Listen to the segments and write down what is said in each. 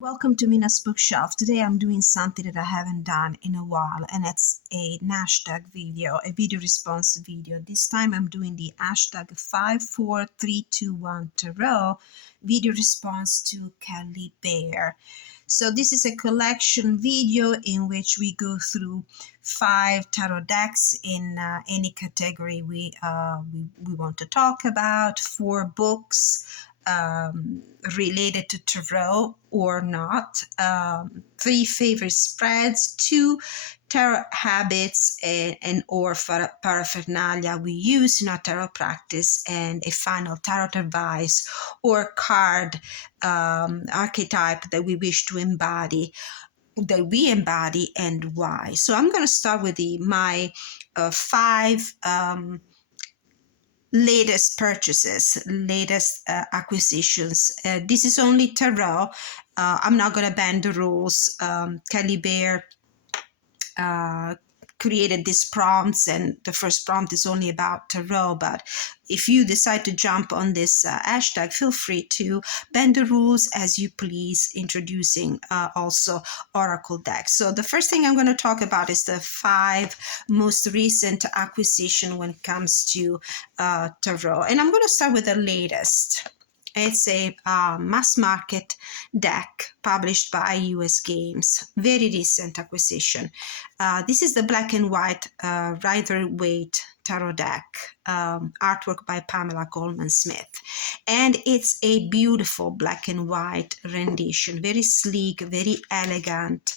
Welcome to Mina's Bookshelf. Today I'm doing something that I haven't done in a while, and it's a hashtag video, a video response video. This time I'm doing the hashtag 54321 Tarot video response to Kelly Bear. So this is a collection video in which we go through 5 tarot decks in any category we want to talk about, 4 books related to tarot or not, 3 favorite spreads, 2 tarot habits and or paraphernalia we use in our tarot practice, and a final tarot advice or card archetype that we wish to embody, that we embody, and why. So I'm going to start with my 5 latest purchases, latest acquisitions. This is only tarot. I'm not going to bend the rules. Kelly Bear created these prompts, and the first prompt is only about tarot, but if you decide to jump on this hashtag, feel free to bend the rules as you please, introducing also oracle decks. So the first thing I'm going to talk about is the 5 most recent acquisition when it comes to tarot, and I'm going to start with the latest. It's a mass market deck published by US Games. Very recent acquisition. This is the black and white Rider-Waite tarot deck, artwork by Pamela Coleman-Smith. And it's a beautiful black and white rendition, very sleek, very elegant,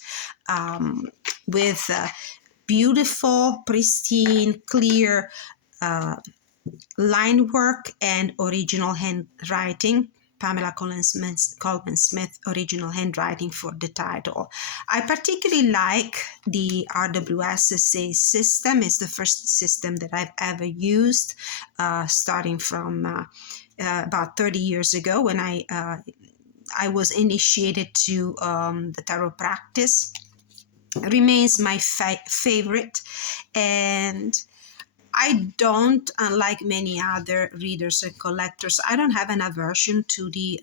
with beautiful, pristine, clear line work and original handwriting. Pamela Coleman-Smith original handwriting for the title. I particularly like the RWSSA system. It's the first system that I've ever used, starting from about 30 years ago when I was initiated to the tarot practice. It remains my favorite, and I don't, unlike many other readers and collectors, I don't have an aversion to the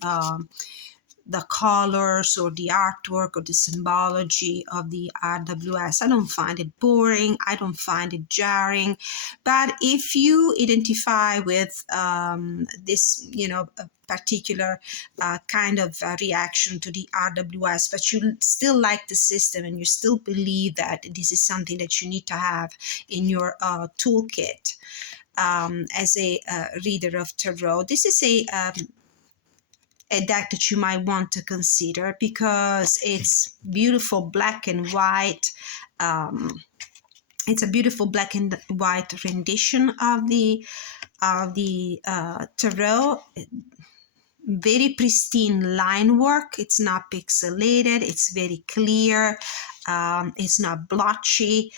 colors or the artwork or the symbology of the RWS. I don't find it boring. I don't find it jarring. But if you identify with this, a particular kind of reaction to the RWS, but you still like the system and you still believe that this is something that you need to have in your toolkit as a reader of tarot, this is a deck that you might want to consider, because it's beautiful black and white. It's a beautiful black and white rendition of the tarot. Very pristine line work. It's not pixelated. It's very clear. It's not blotchy.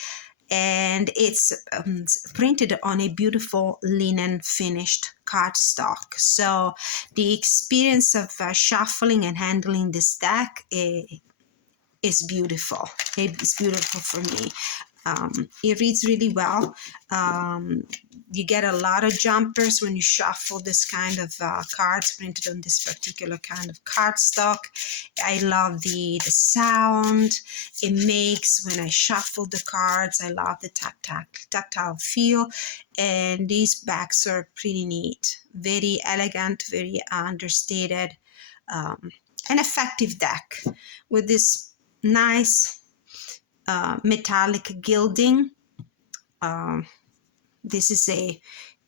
And it's printed on a beautiful linen finished cardstock. So the experience of shuffling and handling this deck is beautiful. It's beautiful for me. It reads really well. You get a lot of jumpers when you shuffle this kind of cards printed on this particular kind of cardstock. I love the sound it makes when I shuffle the cards. I love the tactile feel, and these backs are pretty neat. Very elegant, very understated, an effective deck with this nice metallic gilding. This is a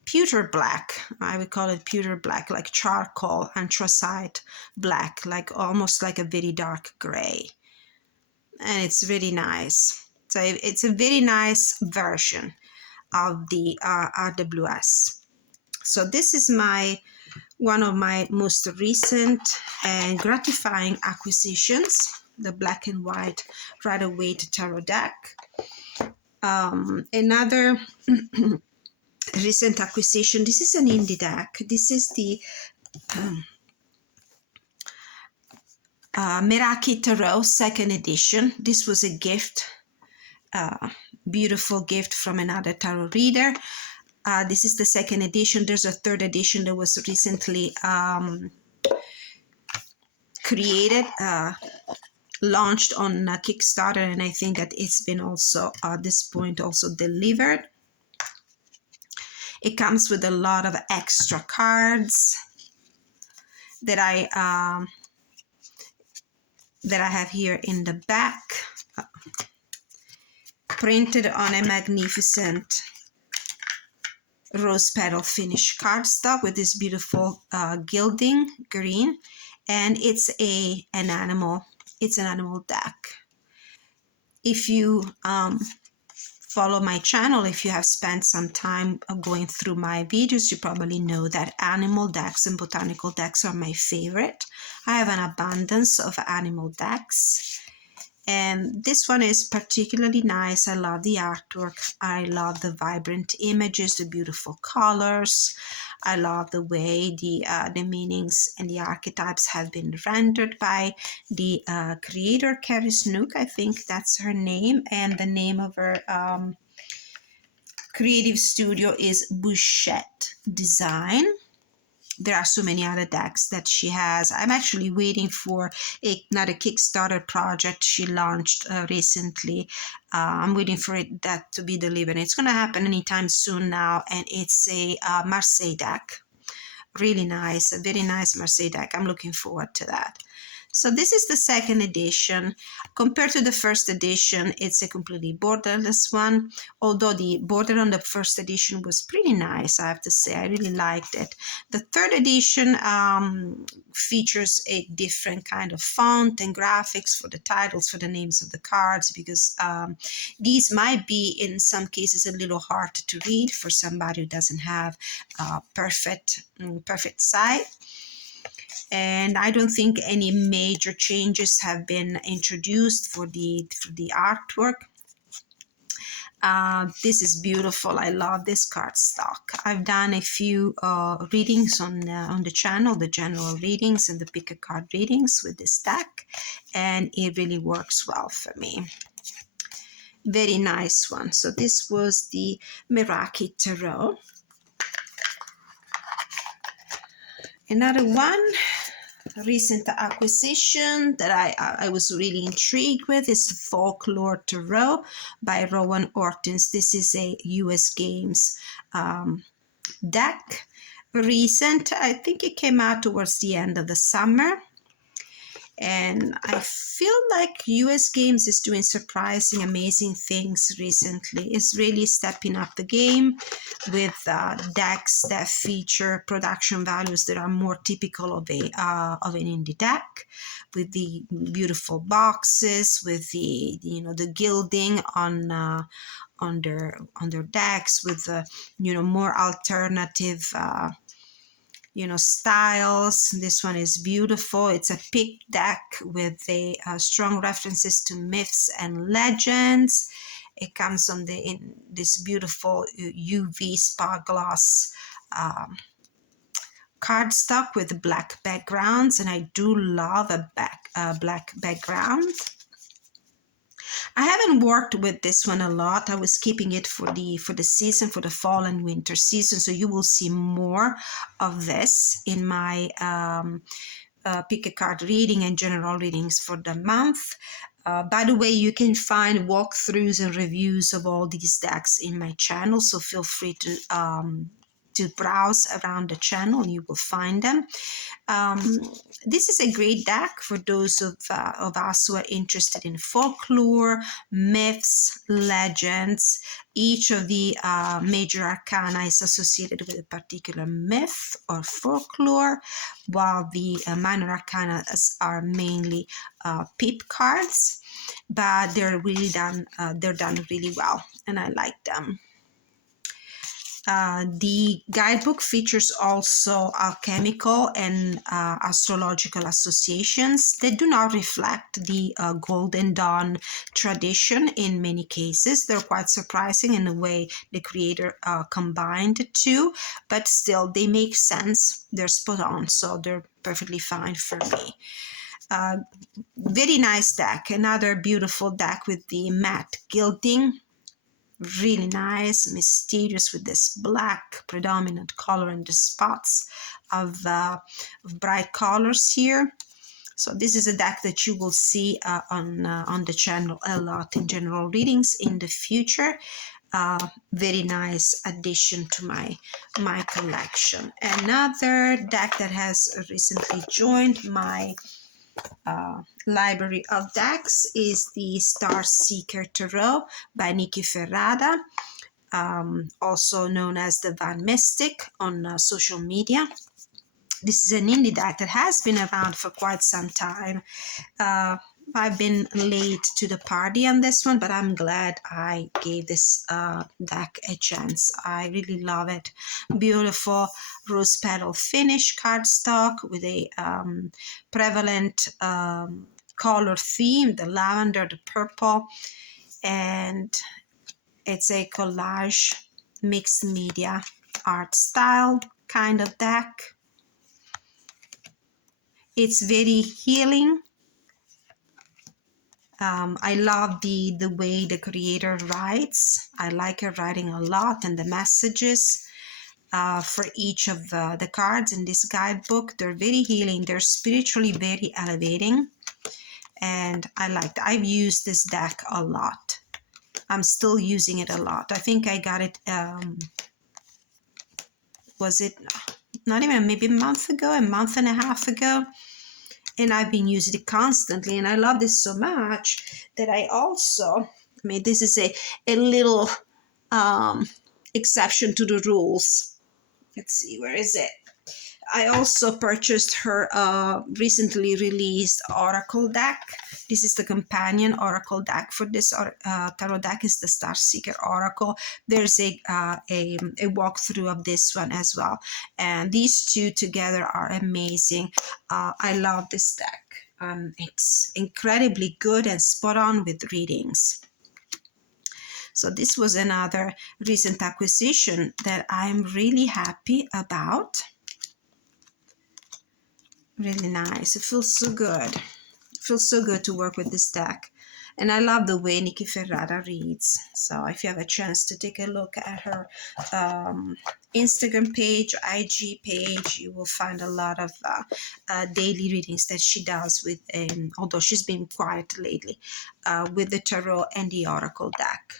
pewter black. I would call it pewter black, like charcoal, anthracite black, like almost like a very dark gray. And it's really nice. So it's a very nice version of the RWS. So this is one of my most recent and gratifying acquisitions, the black and white Rider-Waite tarot deck. Another recent acquisition, this is an indie deck. This is the Miri Tarot 2nd edition. This was a gift, beautiful gift from another tarot reader. This is the 2nd edition. There's a 3rd edition that was recently created launched on Kickstarter, and I think that it's been also at this point also delivered. It comes with a lot of extra cards that I have here in the back, printed on a magnificent rose petal finish cardstock with this beautiful gilding green, and it's an animal deck. If you follow my channel, if you have spent some time going through my videos, you probably know that animal decks and botanical decks are my favorite. I have an abundance of animal decks, and this one is particularly nice. I love the artwork. I love the vibrant images, the beautiful colors. I love the way the meanings and the archetypes have been rendered by the creator, Carrie Snook. I think that's her name, and the name of her creative studio is Bouchette Design. There are so many other decks that she has. I'm actually waiting for another Kickstarter project she launched recently. I'm waiting for that to be delivered. It's going to happen anytime soon now, and it's a Marseille deck. Really nice, a very nice Marseille deck. I'm looking forward to that. So this is the second edition. Compared to the first edition, it's a completely borderless one, although the border on the first edition was pretty nice, I have to say. I really liked it. The third edition features a different kind of font and graphics for the titles, for the names of the cards, because these might be, in some cases, a little hard to read for somebody who doesn't have perfect sight. And I don't think any major changes have been introduced for the artwork. This is beautiful. I love this cardstock. I've done a few readings on the channel, the general readings and the pick a card readings with this deck, and it really works well for me. Very nice one. So this was the Miri Tarot. Another one, recent acquisition that I was really intrigued with, is Folklore Tarot by Rowan Ortins. This is a US Games deck. Recent, I think it came out towards the end of the summer. And I feel like US Games is doing surprising, amazing things recently. It's really stepping up the game with decks that feature production values that are more typical of an indie deck, with the beautiful boxes, with the the gilding on their decks, with the more alternative styles. This one is beautiful. It's a pick deck with a strong references to myths and legends. It comes in this beautiful UV spa gloss cardstock with black backgrounds, and I do love a black background. I haven't worked with this one a lot. I was keeping it for the season, for the fall and winter season. So you will see more of this in my pick a card reading and general readings for the month. By the way, you can find walkthroughs and reviews of all these decks in my channel. So feel free to browse around the channel and you will find them. This is a great deck for those of us who are interested in folklore, myths, legends. Each of the major arcana is associated with a particular myth or folklore, while the minor arcana are mainly pip cards, but they're really done. They're done really well, and I like them. The guidebook features also alchemical and astrological associations that do not reflect the Golden Dawn tradition in many cases. They're quite surprising in the way the creator combined the two, but still they make sense. They're spot on, so they're perfectly fine for me. Very nice deck. Another beautiful deck with the matte gilding. Really nice, mysterious, with this black predominant color and the spots of bright colors here. So this is a deck that you will see on the channel a lot in general readings in the future. Very nice addition to my collection. Another deck that has recently joined my library of decks is the Star Seeker Tarot by Nikki Ferrada, also known as the Van Mystic on social media. This is an indie deck that has been around for quite some time. I've been late to the party on this one, but I'm glad I gave this deck a chance. I really love it. Beautiful rose petal finish cardstock with a prevalent color theme, the lavender, the purple, and it's a collage mixed media art style kind of deck. It's very healing. I love the way the creator writes. I like her writing a lot, and the messages for each of the cards in this guidebook, they're very healing. They're spiritually very elevating, and I like that. I've used this deck a lot. I'm still using it a lot. I think I got it, was it not even maybe a month ago, a month and a half ago? And I've been using it constantly, and I love this so much that I also, I mean, this is a little exception to the rules. Let's see, where is it? I also purchased her recently released Oracle deck. This is the companion Oracle deck for this tarot deck. Is the Star Seeker Oracle. There's a walkthrough of this one as well, and these two together are amazing. I love this deck. It's incredibly good and spot on with readings. So this was another recent acquisition that I'm really happy about. Really nice. It feels so good. It feels so good to work with this deck. And I love the way Nikki Ferrada reads. So if you have a chance to take a look at her Instagram page, IG page, you will find a lot of daily readings that she does with, although she's been quiet lately, with the Tarot and the Oracle deck.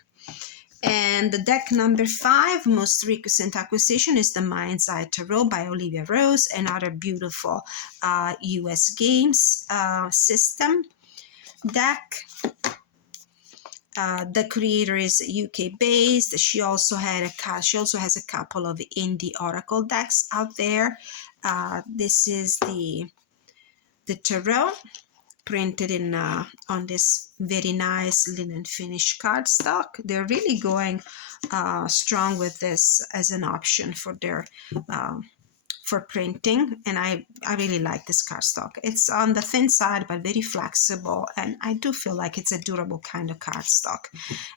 And the deck number 5, most recent acquisition, is the Mindside Tarot by Olivia Rose, another beautiful US games system deck. The creator is UK based. She also has a couple of indie Oracle decks out there. This is the Tarot, printed in on this very nice linen finish cardstock. They're really going strong with this as an option for their for printing, and I really like this cardstock. It's on the thin side but very flexible, and I do feel like it's a durable kind of cardstock.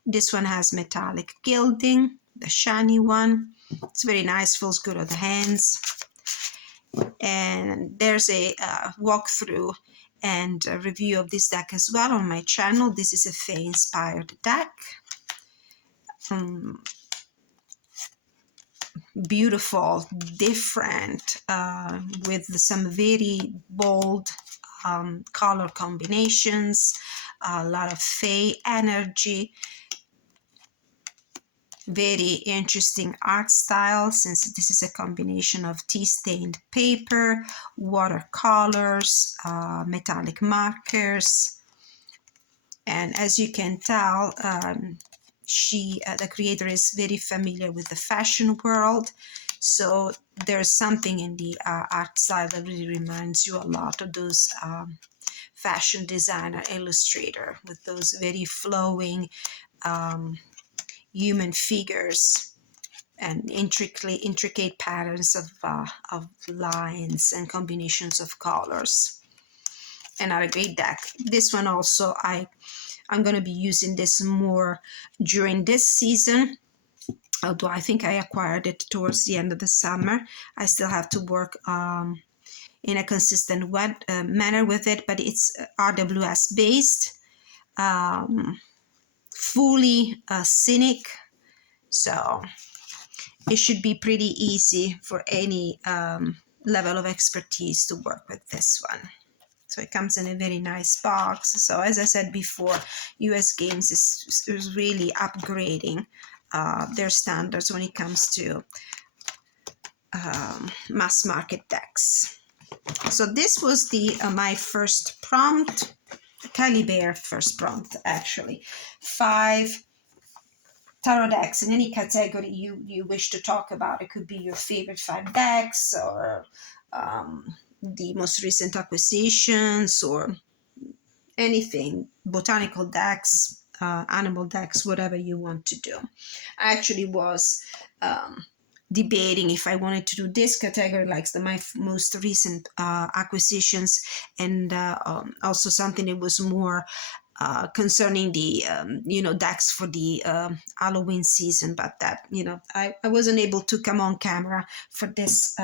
This one has metallic gilding, the shiny one. It's very nice, feels good on the hands. And there's a walkthrough and a review of this deck as well on my channel. This is a Fae inspired deck. Beautiful, different, with some very bold color combinations, a lot of Fae energy. Very interesting art style, since this is a combination of tea-stained paper, watercolors, metallic markers. And as you can tell, the creator is very familiar with the fashion world. So there's something in the art style that really reminds you a lot of those fashion designer, illustrator, with those very flowing human figures and intricate patterns of lines and combinations of colors. Another great deck. This one also, I'm going to be using this more during this season, although I think I acquired it towards the end of the summer. I still have to work in a consistent manner with it, but it's RWS based, fully cynic, so it should be pretty easy for any level of expertise to work with this one. So So it comes in a very nice box. So as I said before, US Games is really upgrading their standards when it comes to mass market decks. So this was the my first prompt, Kelly Bear first prompt actually. 5 tarot decks in any category you wish to talk about. It could be your favorite 5 decks, or the most recent acquisitions, or anything, botanical decks, animal decks, whatever you want to do. I actually was debating if I wanted to do this category, like my most recent acquisitions, and also something that was more concerning the decks for the Halloween season, but that I wasn't able to come on camera for this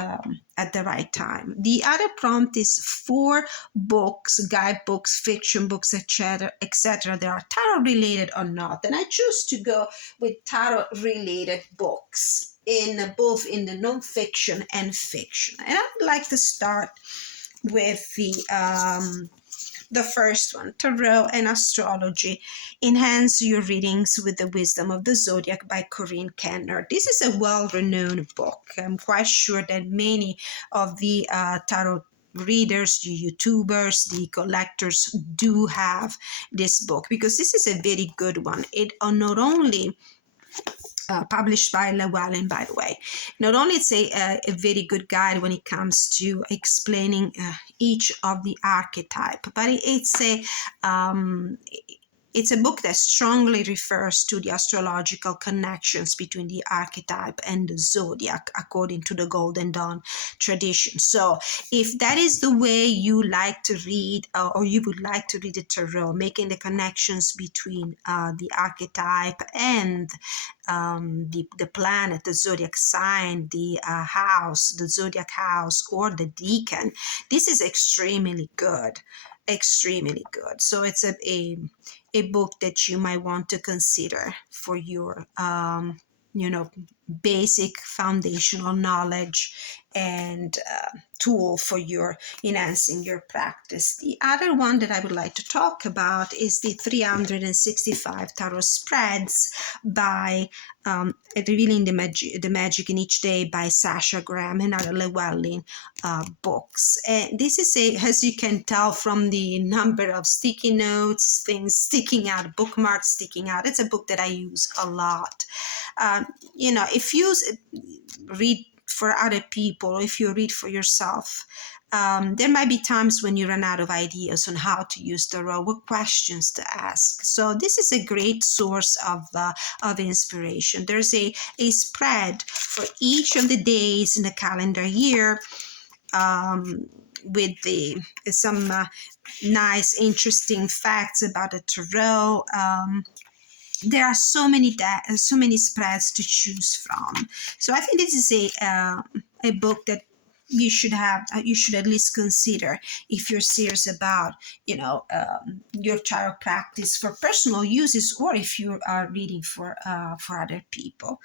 at the right time. The other prompt is 4 books, guidebooks, fiction books, etc., etc. They are tarot related or not, and I choose to go with tarot related books in both in the non-fiction and fiction. And I would like to start with the first one, Tarot and Astrology. Enhance your readings with the wisdom of the Zodiac by Corinne Kenner. This is a well-renowned book. I'm quite sure that many of the tarot readers, the YouTubers, the collectors do have this book, because this is a very good one. It not only published by Llewellyn, by the way. Not only it's a very good guide when it comes to explaining each of the archetype, but it's a book that strongly refers to the astrological connections between the archetype and the zodiac, according to the Golden Dawn tradition. So if that is the way you like to read, or you would like to read the tarot, making the connections between the archetype and the planet, the zodiac sign, the house, the zodiac house, or the decan, this is extremely good. Extremely good. So it's a book that you might want to consider for your basic foundational knowledge and tool for your enhancing your practice. The other one that I would like to talk about is the 365 Tarot Spreads by Revealing the Magic in Each Day by Sasha Graham and other Llewellyn books. And this is as you can tell from the number of sticky notes, things sticking out, bookmarks sticking out. It's a book that I use a lot. If you read for other people, or if you read for yourself, there might be times when you run out of ideas on how to use tarot, what questions to ask. So this is a great source of inspiration. There's a spread for each of the days in the calendar year, with some nice, interesting facts about the tarot. There are so many spreads to choose from. So I think this is a book that you should at least consider if you're serious about your tarot practice for personal uses, or if you are reading for other people.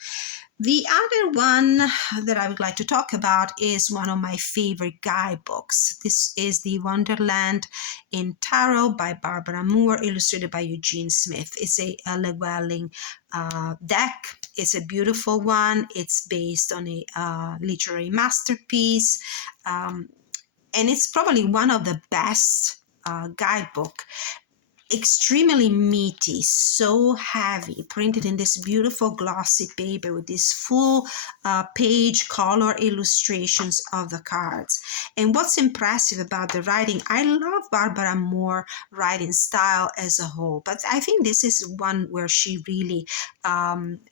The other one that I would like to talk about is one of my favorite guidebooks. This is the Wonderland in Tarot by Barbara Moore, illustrated by Eugene Smith. It's a Llewellyn deck. It's a beautiful one. It's based on a literary masterpiece. And it's probably one of the best guidebook. Extremely meaty, so heavy, printed in this beautiful glossy paper with these full page color illustrations of the cards. And what's impressive about the writing, I love Barbara Moore writing style as a whole, but I think this is one where she really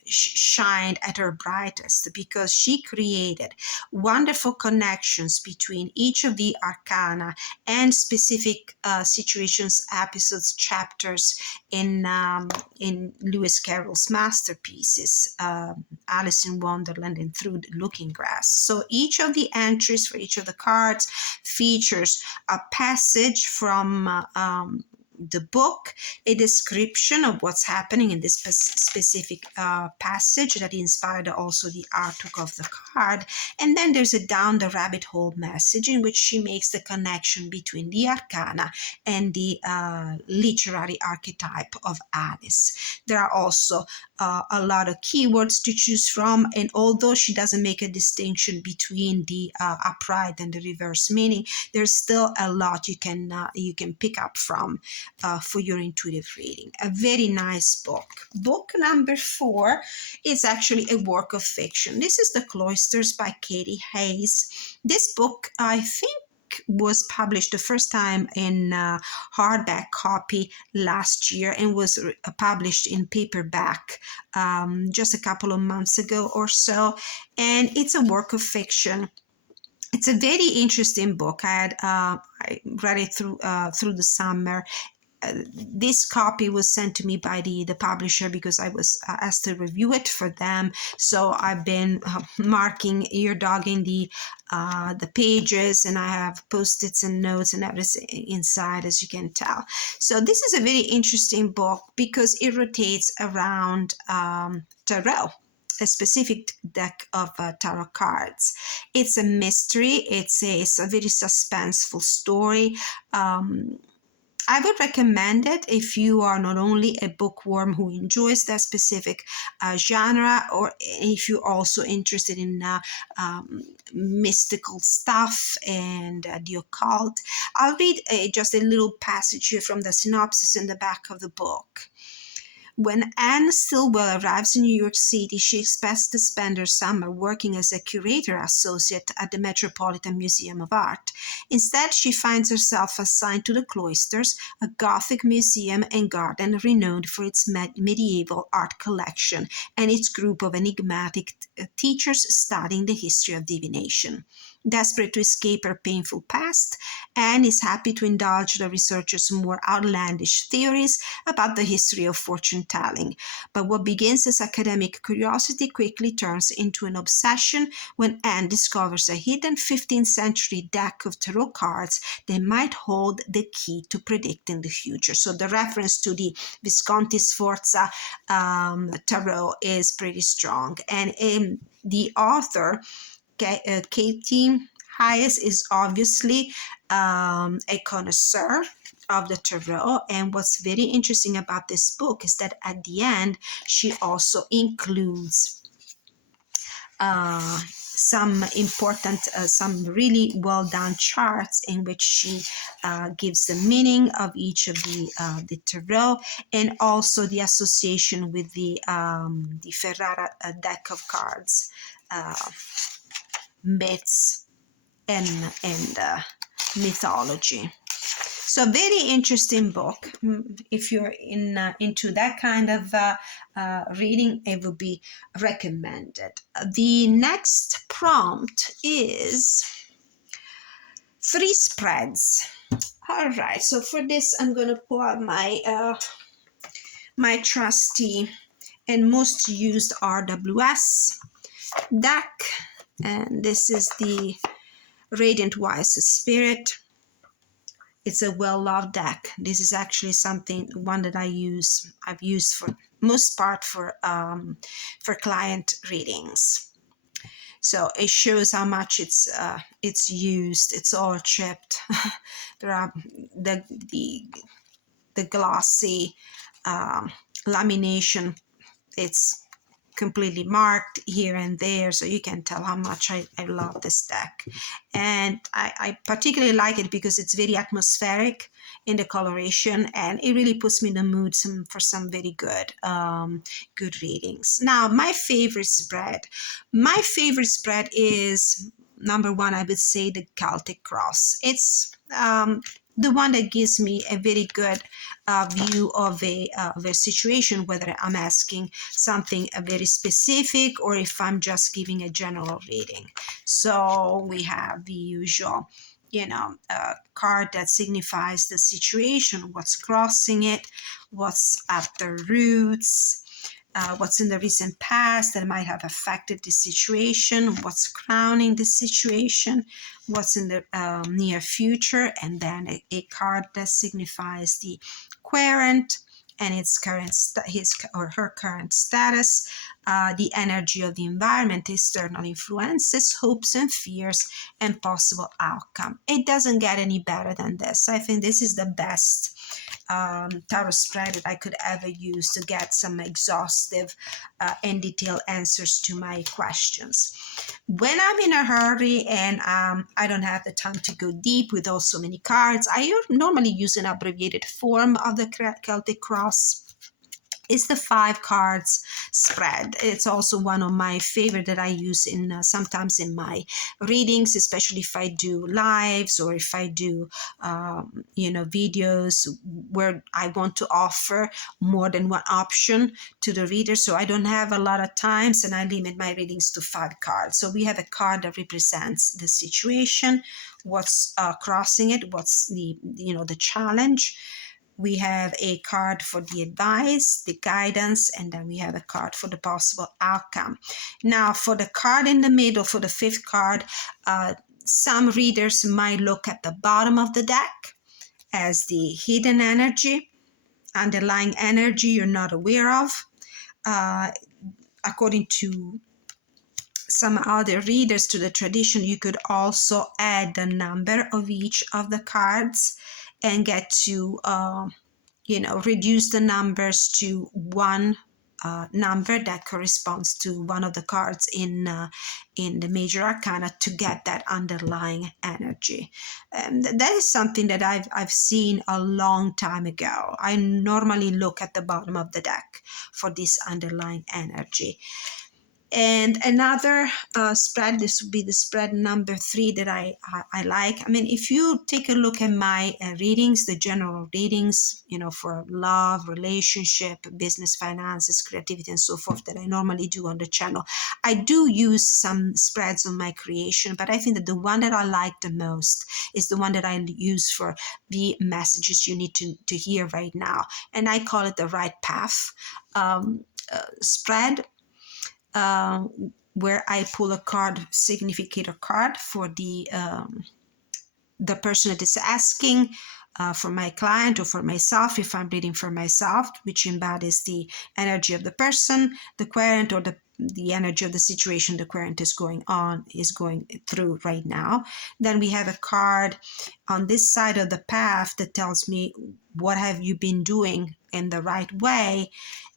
shined at her brightest, because she created wonderful connections between each of the arcana and specific situations, episodes, chapters in Lewis Carroll's masterpieces, Alice in Wonderland and Through the Looking Glass. So each of the entries for each of the cards features a passage from the book, a description of what's happening in this specific passage that inspired also the artwork of the card. And then there's a down the rabbit hole message in which she makes the connection between the arcana and the literary archetype of Alice. There are also a lot of keywords to choose from, and although she doesn't make a distinction between the upright and the reverse meaning, there's still a lot you can pick up from for your intuitive reading. A very nice book. Book number 4 is actually a work of fiction. This is The Cloysters by Katie Hayes. This book, I think, was published the first time in hardback copy last year and was published in paperback just a couple of months ago or so. And it's a work of fiction. It's a very interesting book. I read it through the summer. This copy was sent to me by the publisher because I was asked to review it for them. So I've been marking, ear-dogging the pages, and I have post-its and notes and everything inside, as you can tell. So this is a very interesting book because it rotates around tarot, a specific deck of tarot cards. It's a mystery. It's a very suspenseful story. I would recommend it if you are not only a bookworm who enjoys that specific genre, or if you're also interested in mystical stuff and the occult. I'll read just a little passage here from the synopsis in the back of the book. When Anne Stillwell arrives in New York City, she expects to spend her summer working as a curator associate at the Metropolitan Museum of Art. Instead, she finds herself assigned to the Cloysters, a Gothic museum and garden renowned for its medieval art collection and its group of enigmatic teachers studying the history of divination. Desperate to escape her painful past, Anne is happy to indulge the researchers' more outlandish theories about the history of fortune telling. But what begins as academic curiosity quickly turns into an obsession when Anne discovers a hidden 15th century deck of tarot cards that might hold the key to predicting the future. So the reference to the Visconti Sforza tarot is pretty strong. And the author, Katie Hayes, is obviously a connoisseur of the tarot, and what's very interesting about this book is that at the end she also includes some important, some really well done charts in which she gives the meaning of each of the tarot, and also the association with the Ferrara deck of cards. Myths and mythology. So very interesting book. If you're into that kind of reading, it would be recommended. The next prompt is 3 spreads. All right, so for this I'm going to pull out my trusty and most used RWS deck. And this is the Radiant Wise Spirit. It's a well-loved deck. This is actually one that I've used for most part for client readings. So it shows how much it's used. It's all chipped. There are the glossy lamination. It's completely marked here and there, so you can tell how much I love this deck. And I particularly like it because it's very atmospheric in the coloration, and it really puts me in the mood for some very good readings. Now, my favorite spread is number 1, I would say the Celtic Cross. It's the one that gives me a very good view of a situation, whether I'm asking something very specific or if I'm just giving a general reading. So we have the usual, card that signifies the situation, what's crossing it, what's at the roots, what's in the recent past that might have affected the situation, what's crowning the situation, what's in the near future, and then a card that signifies the querent and its current his or her current status, the energy of the environment, external influences, hopes and fears, and possible outcome. It doesn't get any better than this. I think this is the best tarot spread that I could ever use to get some exhaustive and detailed answers to my questions. When I'm in a hurry and I don't have the time to go deep with also many cards, I normally use an abbreviated form of the Celtic Cross. It's the 5 cards spread. It's also one of my favorite that I use in sometimes in my readings, especially if I do lives or if I do videos where I want to offer more than one option to the reader. So I don't have a lot of times, and I limit my readings to 5 cards. So we have a card that represents the situation, what's crossing it, what's the challenge. We have a card for the advice, the guidance, and then we have a card for the possible outcome. Now, for the card in the middle, for the 5th card, some readers might look at the bottom of the deck as the hidden energy, underlying energy you're not aware of. According to some other readers to the tradition, you could also add the number of each of the cards and get to reduce the numbers to one number that corresponds to one of the cards in the major arcana to get that underlying energy. That is something that I've seen a long time ago. I normally look at the bottom of the deck for this underlying energy. And another spread, this would be the spread number 3 that I like. I mean, if you take a look at my readings, the general readings, for love, relationship, business, finances, creativity, and so forth that I normally do on the channel, I do use some spreads on my creation, but I think that the one that I like the most is the one that I use for the messages you need to hear right now. And I call it the Right Path spread. Where I pull a card, significator card for the person that is asking, for my client or for myself, if I'm reading for myself, which embodies the energy of the person, the querent, or the energy of the situation the querent is going through right now. Then we have a card on this side of the path that tells me what have you been doing in the right way,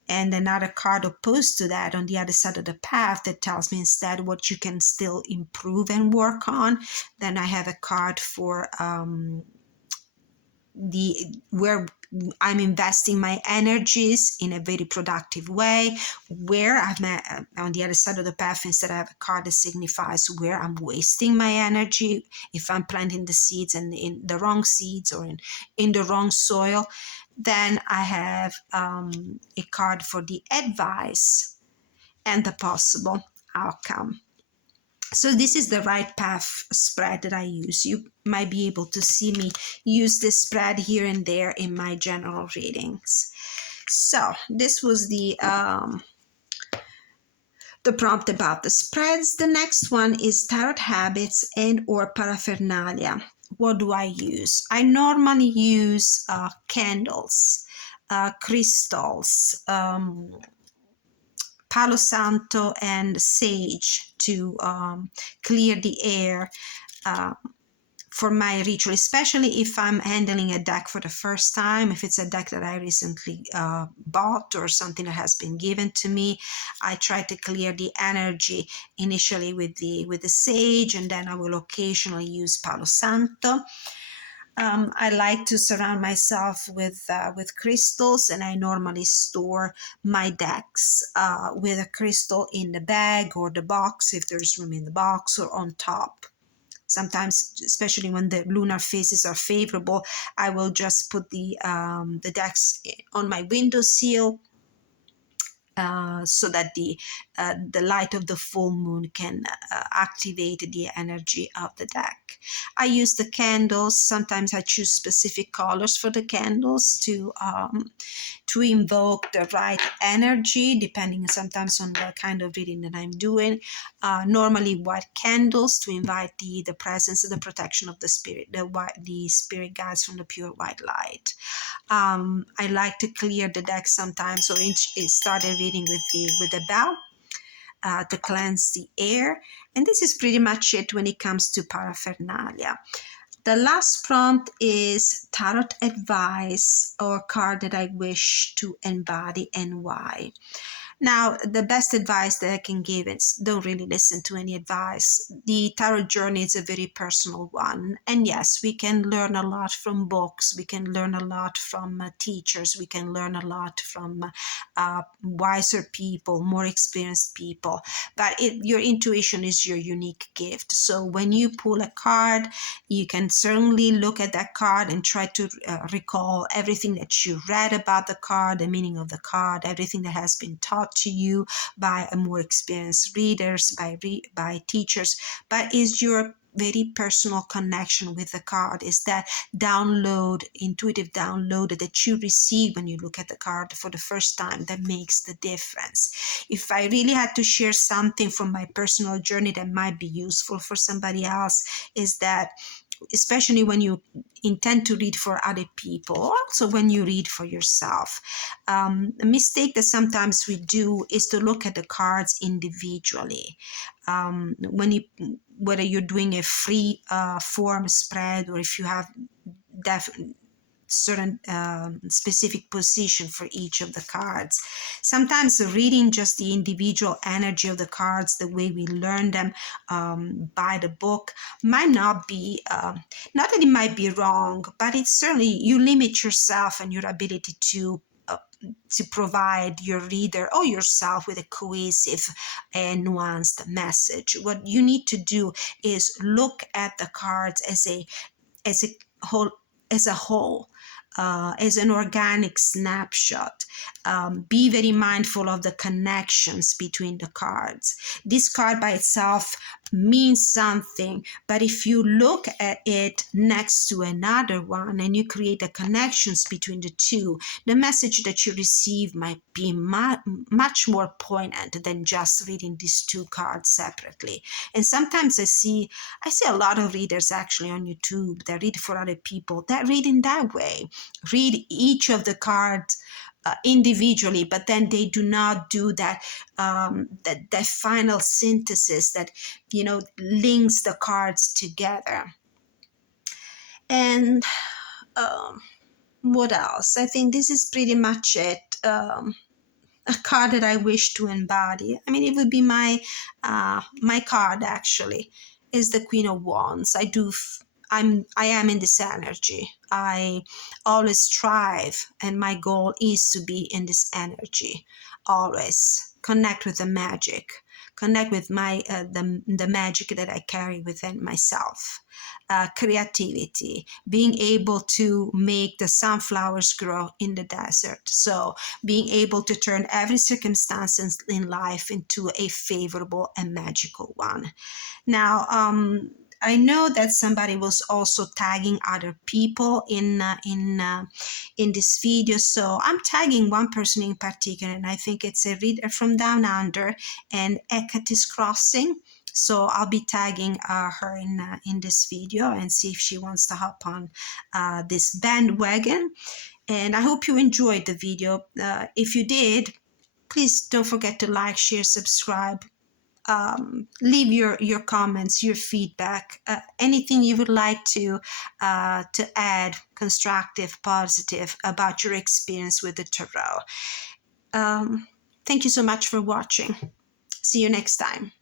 and another card opposed to that on the other side of the path that tells me instead what you can still improve and work on. Then I have a card for where I'm investing my energies in a very productive way, where I'm at, on the other side of the path. Instead, I have a card that signifies where I'm wasting my energy, if I'm planting the seeds and in the wrong seeds or in the wrong soil. Then I have a card for the advice and the possible outcome. So this is the Right Path spread that I use. You might be able to see me use this spread here and there in my general readings. So this was the prompt about the spreads. The next one is tarot habits and or paraphernalia. What do I use? I normally use candles, crystals, Palo Santo and sage to clear the air for my ritual, especially if I'm handling a deck for the first time. If it's a deck that I recently bought or something that has been given to me, I try to clear the energy initially with the sage, and then I will occasionally use Palo Santo. I like to surround myself with crystals, and I normally store my decks with a crystal in the bag or the box, if there's room in the box, or on top. Sometimes, especially when the lunar phases are favorable, I will just put the decks on my windowsill so that the light of the full moon can activate the energy of the deck. I use the candles. Sometimes I choose specific colors for the candles to invoke the right energy, depending sometimes on the kind of reading that I'm doing. Normally white candles to invite the presence and the protection of the spirit, the spirit guides from the pure white light. I like to clear the deck sometimes, so it started reading with the bell to cleanse the air. And this is pretty much it when it comes to paraphernalia. The last prompt is tarot advice or card that I wish to embody and why. Now, the best advice that I can give is don't really listen to any advice. The tarot journey is a very personal one. And yes, we can learn a lot from books. We can learn a lot from teachers. We can learn a lot from wiser people, more experienced people. But your intuition is your unique gift. So when you pull a card, you can certainly look at that card and try to recall everything that you read about the card, the meaning of the card, everything that has been taught to you by a more experienced readers, by teachers, but is your very personal connection with the card, is that intuitive download that you receive when you look at the card for the first time that makes the difference. If I really had to share something from my personal journey that might be useful for somebody else, is that especially when you intend to read for other people, or also when you read for yourself. A mistake that sometimes we do is to look at the cards individually. Whether you're doing a free form spread, or if you have certain specific position for each of the cards. Sometimes reading just the individual energy of the cards, the way we learn them by the book, might not be, not that it might be wrong, but it's certainly, you limit yourself and your ability to provide your reader or yourself with a cohesive and nuanced message. What you need to do is look at the cards as a whole, as an organic snapshot. Be very mindful of the connections between the cards. This card by itself means something, but if you look at it next to another one and you create the connections between the two, the message that you receive might be much more poignant than just reading these two cards separately. And sometimes I see a lot of readers actually on YouTube that read for other people that read in that way, read each of the cards individually, but then they do not do that that final synthesis that links the cards together. And what else? I think this is pretty much it. A card that I wish to embody. I mean, it would be my card actually. Is the Queen of Wands. I am in this energy. I always strive, and my goal is to be in this energy. Always connect with the magic, connect with my the magic that I carry within myself. Creativity, being able to make the sunflowers grow in the desert. So being able to turn every circumstance in life into a favorable and magical one. Now, I know that somebody was also tagging other people in this video, so I'm tagging one person in particular, and I think it's a reader from Down Under, and Hecate's Crossing. So I'll be tagging her in this video and see if she wants to hop on this bandwagon. And I hope you enjoyed the video. If you did, please don't forget to like, share, subscribe. Leave your comments, your feedback, anything you would like to add, constructive, positive, about your experience with the tarot. Thank you so much for watching. See you next time.